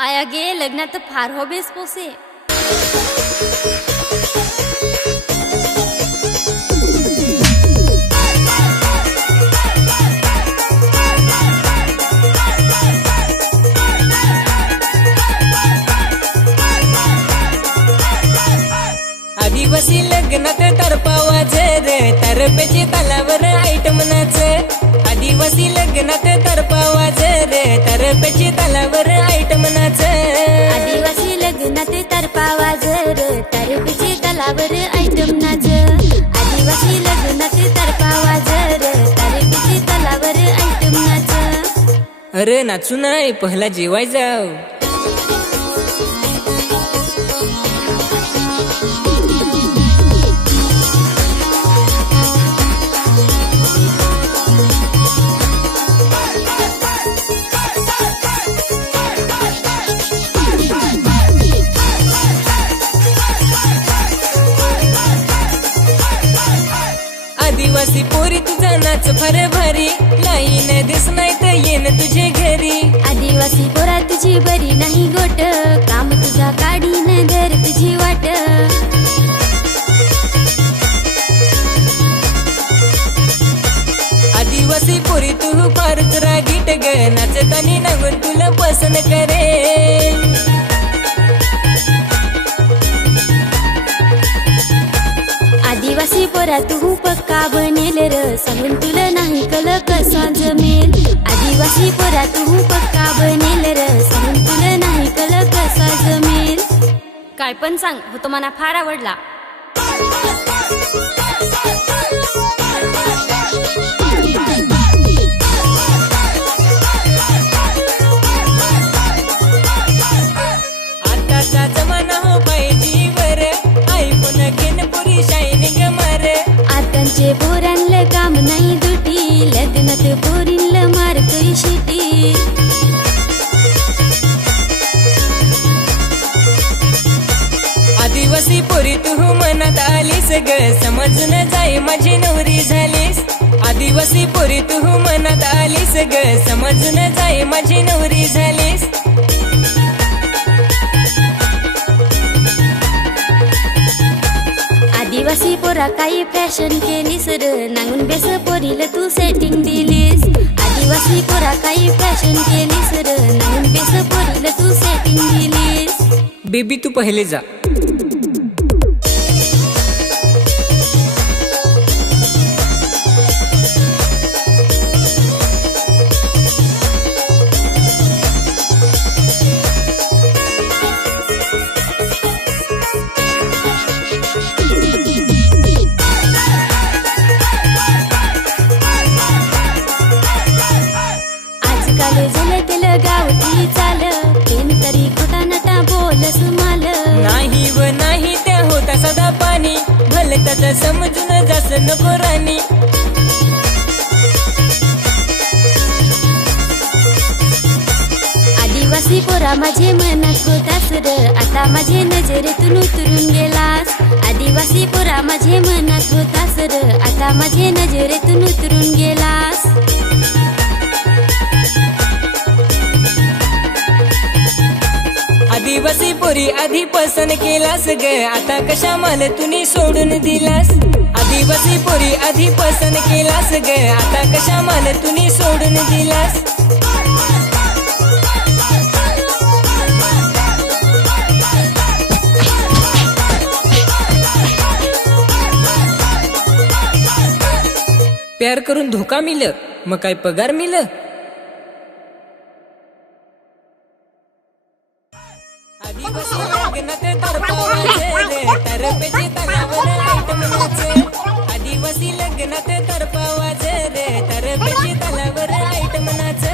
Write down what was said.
आया गे लग्नात फार हो बेस पोसे। आदिवासी लग्नात तरपावा जर तरपेची तालावर आयटम नाच। आदिवासी लग्नात तरपावा जर तरपेची तालावर आयटम नाच। आदिवासी लग्नात तरपावा जर तरपेची तालावर आयटम नाच। आदिवासी लग्नात तरपावा जर तरपेची तालावर आयटम नाच। अरे नाचू नाही पहिला जेवाय जाव। आदिवासी पोरी तुझा नाच फार भारी, लाईन दिस नाही तर येन तुझे घरी। आदिवासी पोरा तुझी बरी नाही गोट, काम तुझा काढीन धर तुझी वाट। आदिवासी पोरी तू फारच रागीट ग, नाचतानी नागून तुला पसंत करे। आदिवासी पोरा तू पक्का बनेल र, सांगून तुला नाही कल कसा जमेल। आदिवासी पोरा तू पक्का बनेल र, सांगून तुला नाही कल कसा जमेल। काय पण सांग होतो मना फार आवडला। आताचा जमाना हो पाहिजे वर, आयफोन घेन पुरी शायनिंग मार। आतांचे पोरांना काम नाही दुटी, लग्नात पोरींला मारतोय शिटी। आदिवासी पोरी तू मनात आलीस ग, समजून जाई माझी नवरी झालीस। आदिवासी पोरी तू मनात आलीस ग, समजून जाई माझी नवरी झालीस। आदिवासी पोरा काही फॅशन केलीस र, नांगून बेस पोरीला तू सेटिंग दिलीस। आदिवासी पोरा काही फॅशन केलीस र, नांगून बेस पोरीला तू सेटिंग दिलीस। बेबी तू पहिले जा। आजकाल जलतेल गावठी चाल, प्रेम तरी खोटा नटा बोलस माल। नाही व नाही त्या होता सदा पाणी, भले त्याचं समजून जास नको राणी। आदिवासी पोरा माझे मनात होतास र, आता माझे नजरेतून उतरून गेलास। आदिवासी पोरा माझे मनात होतास र, आता माझे नजरेतून उतरून गेलास। आदिवासी पोरी आधी पसंत केलास ग, आता कशा मला तुनी सोडून दिलास। आदिवासी पोरी आधी पसंत केलास ग, आता कशा मला तुनी सोडून दिलास। प्यार करून धोका मिल, मग काय पगार मिल। आदिवासी लग्नात तरपावा जर तरपेची तालावर आयटम नाच। आदिवासी लग्नात तरपावा जर तरपेची तालावर आयटम नाच।